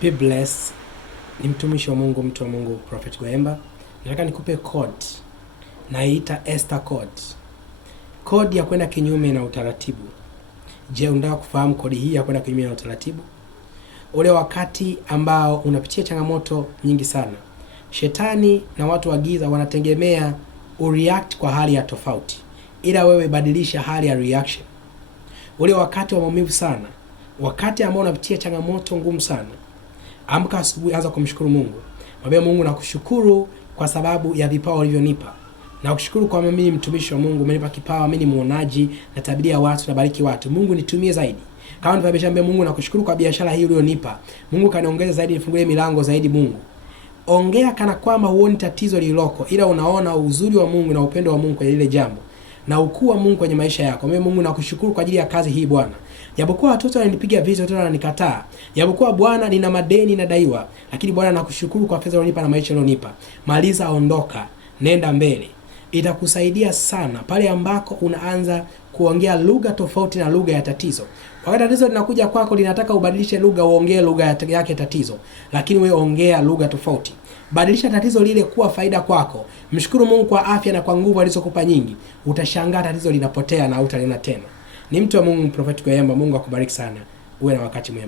Be blessed. Ni mtumishi wa Mungu, mtu wa Mungu, Prophet Gwemba. Nataka nikupe code. Naita Esther code. Code ya kwenda kinyume na utaratibu. Je, unataka kufahamu kodi hii ya kwenda kinyume na utaratibu? Ule wakati ambao unapitia changamoto nyingi sana, shetani na watu wa giza wanategemea ureact kwa hali ya tofauti, ila wewe badilisha hali ya reaction. Ule wakati wa maumivu sana, wakati ambao unapitia changamoto ngumu sana, amka asubuhi, anza kumshukuru Mungu. Mwambie Mungu, nakushukuru kwa sababu ya vipawa ulivyonipa. Nakushukuru kwa mimi mtumishi wa Mungu, umenipa kipawa, mimi ni muonaji, natabiria watu, nabariki watu. Mungu nitumie zaidi. Kama nitabisha Mungu, nakushukuru kwa biashara hii ulionipa. Mungu kaniongeze zaidi, nifungulie milango zaidi Mungu. Ongea kana kwamba huoni tatizo lililoko, ila unaona uzuri wa Mungu na upendo wa Mungu kwenye lile jambo na ukuu wa Mungu kwenye maisha yako. Mimi Mungu nakushukuru kwa ajili ya kazi hii Bwana. Japokuwa watoto wananipiga vita, watoto wananikataa. Japokuwa Bwana nina madeni nadaiwa, lakini Bwana nakushukuru kwa fedha ulionipa na maisha ulionipa. Maliza, ondoka, nenda mbele. Itakusaidia sana pale ambako unaanza kuongea lugha tofauti na lugha ya tatizo. Wakati tatizo linakuja kwako linataka ubadilishe lugha, uongee lugha yake tatizo, lakini wewe ongea lugha tofauti. Badilisha tatizo lile kuwa faida kwako. Mshukuru Mungu kwa afya na kwa nguvu alizokupa nyingi. Utashangaa tatizo linapotea na hutaliona tena. Ni mtu wa Mungu, Prophet Gwemba. Mungu akubariki sana. Uwe na wakati mwema.